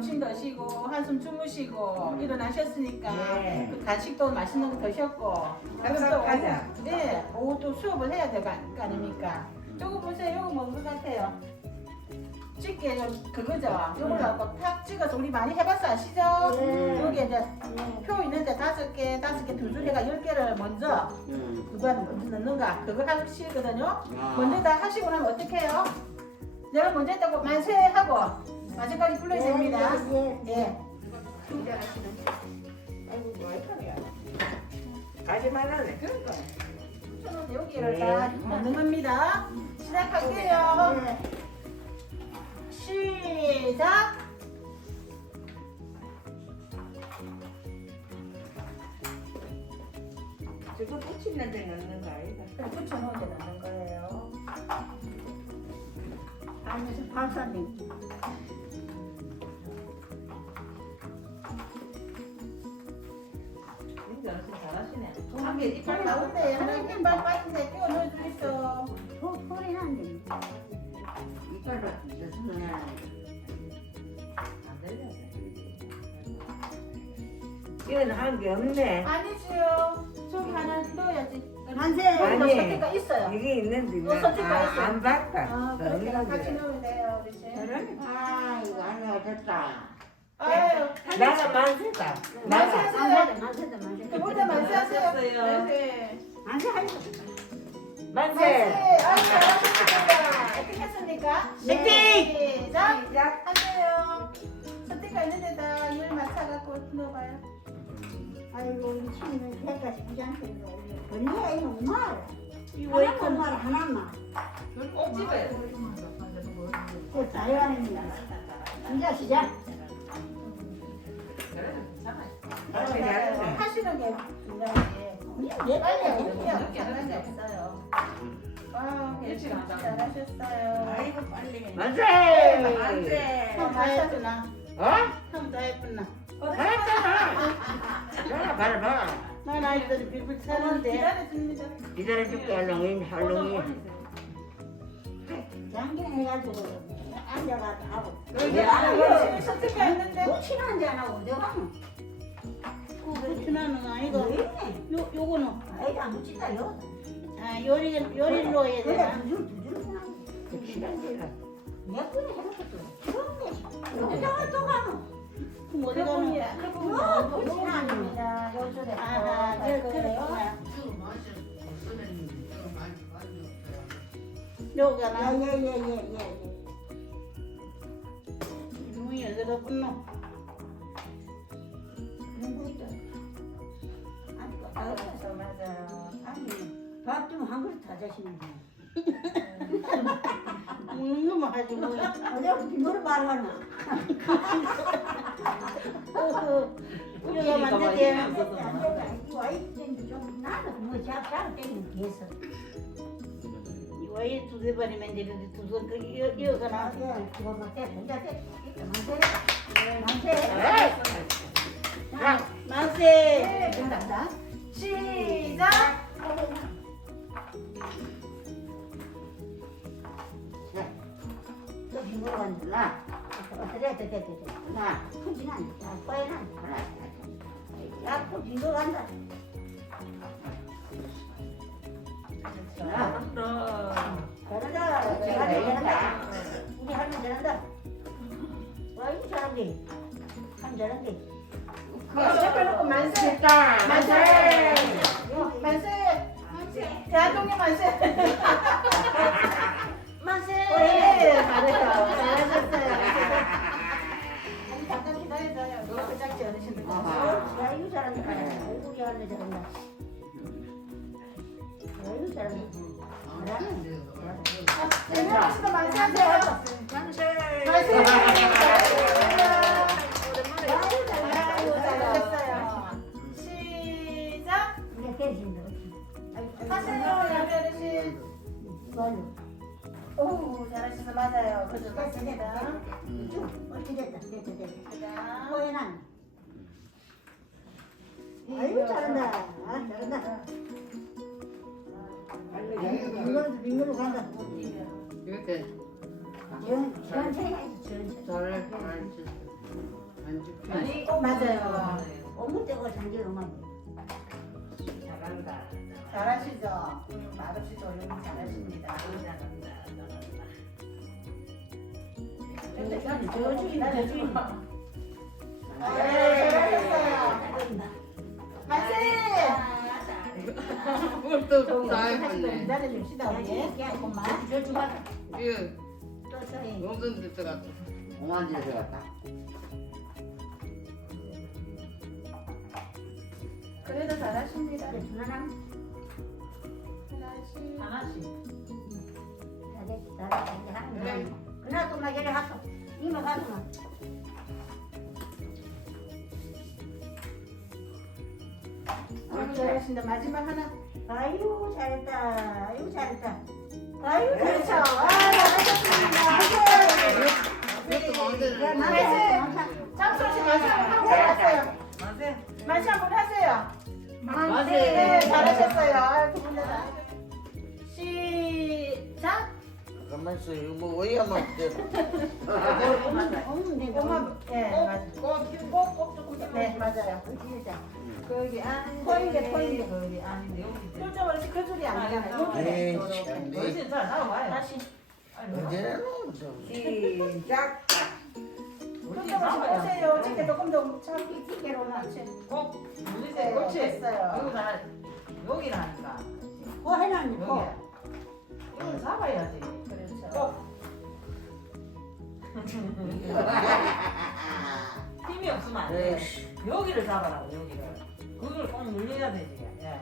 점심 드시고 한숨 주무시고 일어나셨으니까 네. 그 간식도 맛있는 거 드셨고 가자. 오후, 네, 오후 또 수업을 해야 될 거 아닙니까? 요거 보세요. 요거 뭔것 같아요? 찍게 요- 그거죠. 요걸 갖고 탁 찍어서 우리 많이 해봤어 아시죠? 네. 여기 이제 표 있는데 다섯 개, 다섯 개, 두줄 해가 열 개를 먼저 누가 먼저 넣는가 그거 하시거든요. 먼저 다 하시고 나면 어떻게 해요? 내가 먼저 했다고 만세 하고 마지막까지 불러야 됩니다. 예, 예. 예. 아이고 뭐 할거야 가지만 하네 그러니까 저는 여기를 네. 다 넣는 겁니다. 시작할게요. 예. 시작. 저거 붙이는 데 넣는 거 그럼 붙여놓은 데 넣는 거예요. 안에서 박사님. 한개 이빨 나온대. 하나님 이빨 빠진데 끼워 넣어주겠어. 소, 소리 난데. 이빨로 넣으면 안 들려. 이건 한 게 없네 아니지요. 저기 하나 넣어야지. 만세. 아니. 선택가 있어요. 이게 있는데 어, 선택 다 했어요. 아, 안 봤다 아, 그렇게 없는 같이 게. 넣으면 돼요, 어르신. 아 이거 아니야 됐다 아유, 나가 만세다 나가 만세, 만세다, 만세. 그보다 만세하세요. 만세하세요. 네. 만세 하이고. 만세. 만세 아유, 잘하셨습니다. 어떻게 했습니까? 화이팅! 시작. 시작 하세요. 선택가 있는 데다 열 맞춰갖고 넣어봐요. 아이고, 우리 친구는 배까지 부장님이 언니가 이거 말. 이거 하나만 말, 하나만. 꼭집에. 그 자유하는입니다. 이제 시작. 하시는 게 중요하지. 빨리 해요. 장난 게 없어요. 아, 일찍 잘하셨어요. 아이고, 빨리. 만세 한번 다시 하시나? 어? 더 예쁘나? 잘했잖아 내가 밟아 난 아이들이 비불 차는데. 기다려줍니다. 기다려줄게 할롱이 할롱이 장기는 해가지고 앉아가지고 안에 선택가 있는데. 붙이는 데안 거 아니고. 있네. 요, 요거는. 아이가 안 붙인다, 요. 아, 요리, 요리로 해야 그래, 되나? 내가 몇 분에 해놓고도 처음에 여기다가 또 가면 그럼 어디 어, 요거 붙이는 아닙니다. 요 줄에. 아하, 아, 그래, 그, 그래. 그래요? 요가 나. 예예예예예 문이 열렸군요. 맞아요, 맞아요. 아니 밥 좀 한 그릇 다 자시는 거 먹는 거만 하지 뭐. 어제 빈도를 말하나 어, 그, 우리가 만들게. 나는 뭐 잡잡 땡긴 개서 와이 두세 번이면 되는데 두손 그 이어 이어가 나. 그거 맞대 혼자 돼 만세 만세 만세. 된다 시작. 또 빈도로 간다 어떻게 어떻게 어떻게 나 않아 꼬에는 야또 빈도로 간다. 잘한다 잘한다. 우리 할머니 잘한다. 와 이거 잘한대. 참 잘한대 시작해놓고 만세. 됐다 만세. 만세. 대한독립 만세. 만세 네, 잘했어요. 잘하셨어요. 오, 잘하셔서 맞아요. 그죠, 맞습니다. 어찌 됐다 됐다 됐다. 그다음. 꼬에는 아이고 잘한다. 아 잘한다. 빙글로 빙글로 간다. 이렇게. 전 아니 어, 맞아요. 장기로만. 잘한다. 잘하시죠? 음, 맛없이 돌리면 잘하십니다. 전 저주인 저주인. 네, 잘하셨어요. 만세! 그것도 다 하시고 했네. 기다려 줍시다 우리. 조금만. 저 주방 예, 또 써요. 무슨 데서 갔다. 공안 데서 갔다. 그래도 잘하십니다. 그 하나씩. 그래. 거. 그나 또 막이래 하소. 가서. 아이고 잘하신다. 마지막 하나. 아유 잘했다. 아유 잘했다. 아이고 그렇죠. 아 잘하셨습니다. 그것도 마음대로. 야, 만세! 만세. 장수 씨 마시 한번 하세요. 만세. 마시 한번 하세요. 만세. 네, 잘하셨어요. 아, 두 가만 있어. 이거 뭐 예, 맞아. 꼭꼭꼭 조금 네, 맞아요. 거기 아닌데. 포인트, 포인트. 거기 여기. 쫄쫄 어르신 그 줄이 아니잖아요. 에이, 요렇게. 참. 어르신 잘 나와봐요. 다시. 언제나 좀. 시작. 쫄쫄 어르신 오세요. 지금 조금 더 참기 찌개로 그렇지. 꼭 누르세요. 네, 그렇지. 됐어요. 여기 잘 여기라니까. 뭐 해놨니? 여기. 뭐. 이거 잡아야지. 꼭. 힘이 없으면 안 돼. 에이씨. 여기를 잡아라고 여기를. 그걸 꼭 눌려야 되지. 예.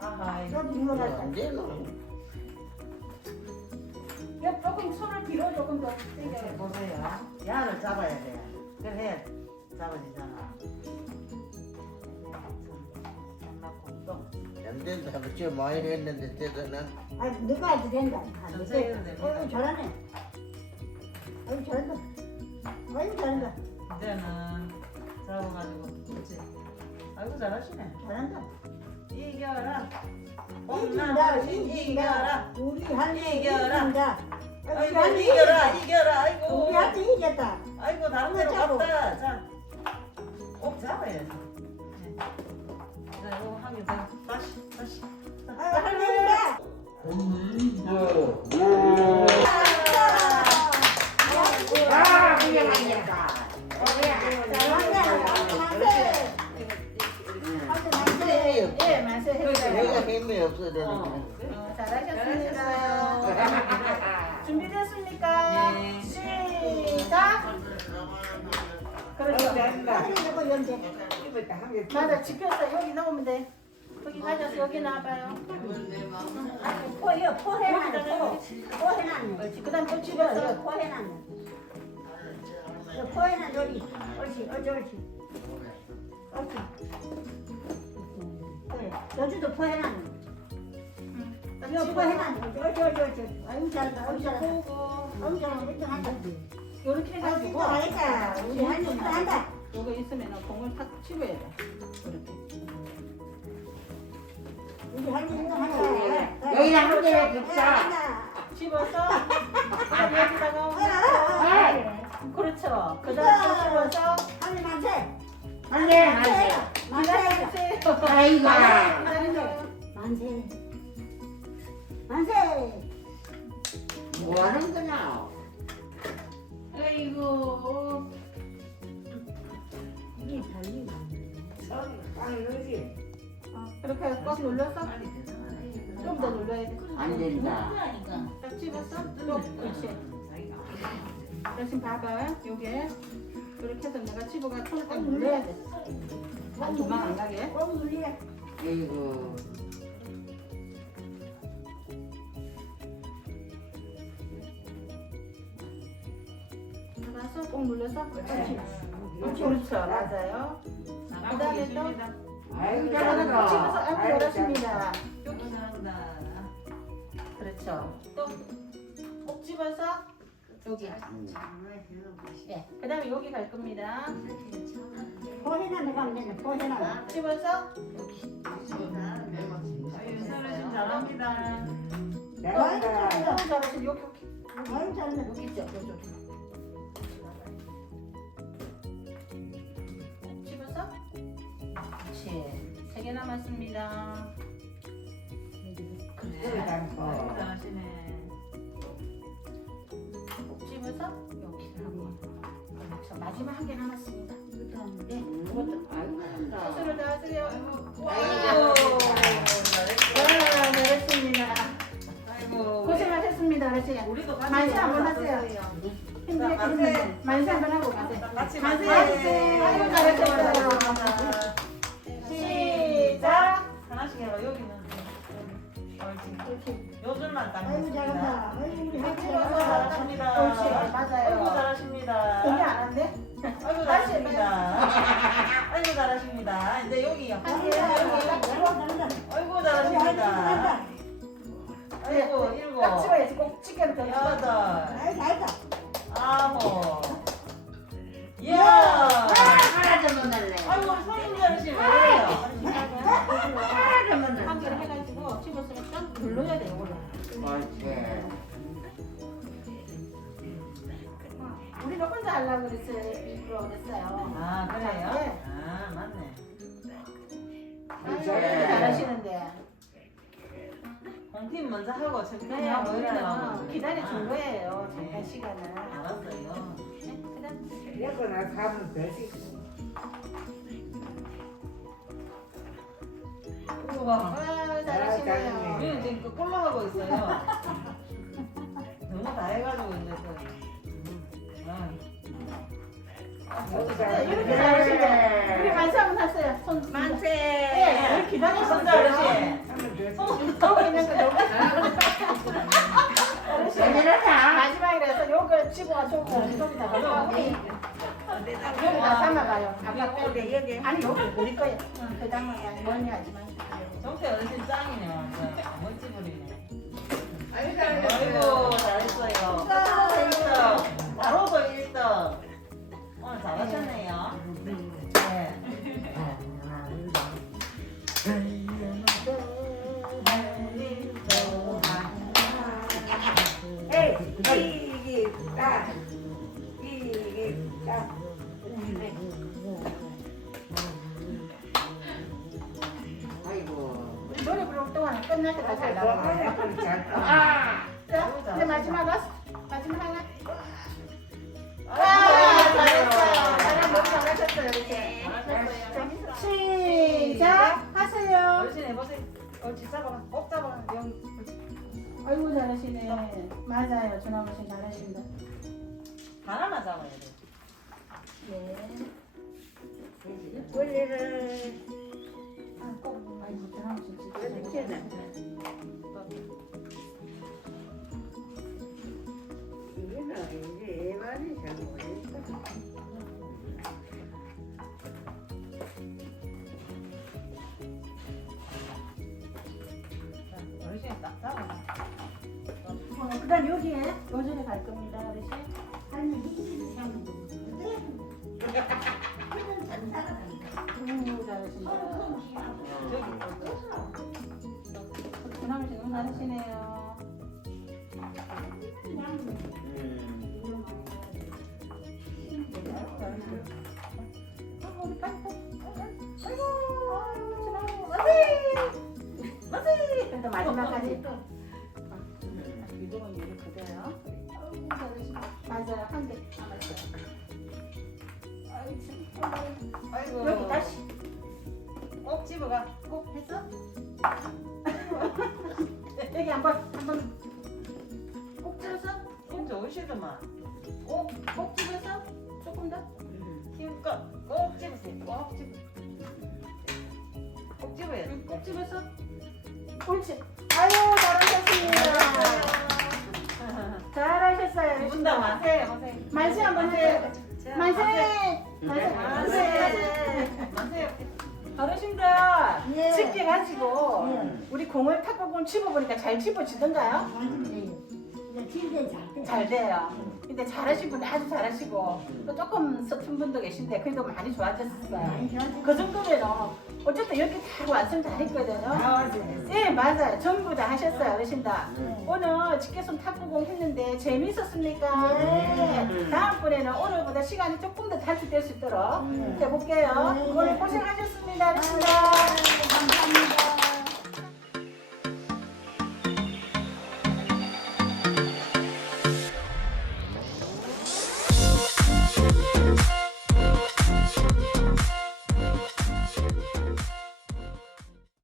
아하 이거. 또 이모 갔다. 언제나. 야, 조금 손을 뒤로 조금 더 이렇게 당겨요. 보세요. 야를 잡아야 돼. 그래 잡아지잖아. 안 된다. 그저 많이 했는데 되더나. 아 누가 해도 된다. 전세해도 됩니다. 어유 잘하네. 어유 잘한다. 어유 잘한다. 이제는 잡아가지고 그렇지. 아이고 잘하시네. 잘한다. 이겨라. 이긴다. 홈런 이긴다. 이겨라. 우리 할매 이겨라. 이긴다. 우리 아이고 할매 이겨라 이겼다. 이겨라 아이고. 우리 할매 이겼다. 아이고 다른 데로 잡아. 갔다. 자. 꼭 잡아야지. 네. 자 이거 하면 돼. 다시 다시. 가져서 여기 놔봐요. 포요 포 해놨네 포. 포 해놨네. 그렇지. 그 다음 또 이거 집어서. 이거 포 해놨네. 이거 포 해놨 놀이. 옳지 옳지 옳지. 옳지. 그래. 여주도 포 해놨네. 이거 포 해놨네. 옳지 옳지 옳지. 아유 잘한다. 아유 잘한다. 아유 잘한다. 1등 한다. 이렇게 해가지고 잘했다. 우리 할머니 또 한다. 요거 있으면 공을 탁 집어야 돼. 이렇게. 여기다 한 개를 줍자. 집어서 그다음 여기다가 옮겨서. 그렇죠. 그다음 또 집어서 만세. 만세, 만세. 만세. 기다려주세요. 아이고. 만세. 뭐 하는 거냐? 아이고. 이게 달 어, 그렇게 꽉 눌러서 좀더 눌러야 돼. 안 된다. 딱 집어서 또 그렇지. 대신 봐봐. 요게 이렇게 해서 내가 집어가 손을 딱 눌러야 돼. 안 도망 안 가게. 꼭 눌리래. 아이고. 눌러서 꼭 눌러서 그렇지. 그렇지, 그렇죠. 맞아요. 그 다음에 또 아이고, 잘하는 집어서 잘한다. 아이고 잘하십니다. 여기 잘한다. 그렇죠. 또꼭 집어서 여기. 예. 그다음에 여기 갈 겁니다. 포해나 내가 하면 되네. 포해나. 집어서 아유 서르신 잘합니다. 아유 또 잘한다. 잘하시면 여기 여기 아유 잘한다. 여기 있죠. 여기. 개 남았습니다. 담고. 아이고 잘하시네. 꼭 집어서 여기를 하고. 그렇죠. 마지막 한 개 남았습니다. 이것도 하는데. 그것도 아이고 한다. 스스로 다 하세요. 아이고 잘했어. 와, 잘했습니다. 아이고 고생하셨습니다, 어르신. 우리도 같이 만세 한번. 하세요. 힘들게 만세 한번 하고 가세요. 같이 만세. 만세. 아이고, 잘하셨어요. 잘하셨어요. 옳지 이렇게. 요즘만 딱 아이고 잘한다. 아이고 우리 아이고 학교 잘하십니다 옳지, 맞아요. 아이고 잘하십니다 공개 안 한대? 아이고 잘하십니다 아이고 잘하십니다 이제 여기요 한 개. 잘한다. 아이고 잘하십니다 아이고 일곱. 꼭 더. 여덟 아이고 잘한다. 아홉 네, 그냥 우리는 보이려고 기다려 준 거예요. 잠깐 네. 시간을. 알았어요 네, 그다음. 이거 나 가면 되지. 이거 봐 와, 잘하시네요. 우리는 지금 그 꼴로 하고 있어요. 너무 다 해가지고 이제 또. 아. 네, 이렇게 잘하시네. 우리 만세 한번 하세요. 손. 네, 만세. 우리 기다리셨어요. 손자 어르신. 하면 되지. 여기 있는 거 여기. 재미나다. 마지막이라서 요거 집어가 좋고 여기다 넣고 여기다 담아가요. 아까 뺄 여기 아니 여기 우리 거야. 응, 그 담아가 뭐니 하지 마. 정태 어르신 짱이네 완전. 멋지부리네. 아이고 잘했어요. 잘했어. 바로도 1등. 오늘 잘하셨네요. 이 맞아요, 전화부 씨 잘하신다. 하나만 잡아야 돼. 네. 원래는 아, 꼭 아이고 전화부 씨 이렇게 진짜. 나. 이거는 이제 애만이 잘 모르겠어. 자, 어르신 딱 잡아. 어, 그다음 여기에 요전에 갈 겁니다, 어르신. 아니 참. 그건 잘 살아간다. 음, 잘하신다. 저기. 씨 너무 잘하시네요. 아, 마지막까지. 그대요. 아이고, 잘하신다. 맞아요, 한개 남았어요. 아이고. 여기 다시 꼭 집어가. 꼭 했어? 여기 한 번 한 번 꼭 집었어? 힘 좋으시더만. 꼭, 꼭 집었어? 조금 더? 힘껏 꼭 집으세요. 꼭 집어. 꼭 집어야 돼. 꼭 집었어? 옳지 아유 분다 만세 만세. 만세 한번 해요 만세 만세 만세. 만세. 어르신들 예. 집게 가지고 예. 우리 공을 탁구공 집어보니까 잘 집어지던가요? 진짜 잘 돼요. 근데 잘하신 분이 아주 잘하시고 또 조금 서툰 분도 계신데 그래도. 많이 좋아졌어요. 그 정도면 어쨌든 이렇게 다 완성 다 했거든요. 나와서 예, 맞아요. 전부 다 하셨어요, 어르신들. 오늘 직계손 탁구공 했는데 재밌었습니까? 네. 다음번에는 오늘보다 시간이 조금 더 단축될 수 있도록 해볼게요. 오늘 고생하셨습니다, 어르신들. 감사합니다.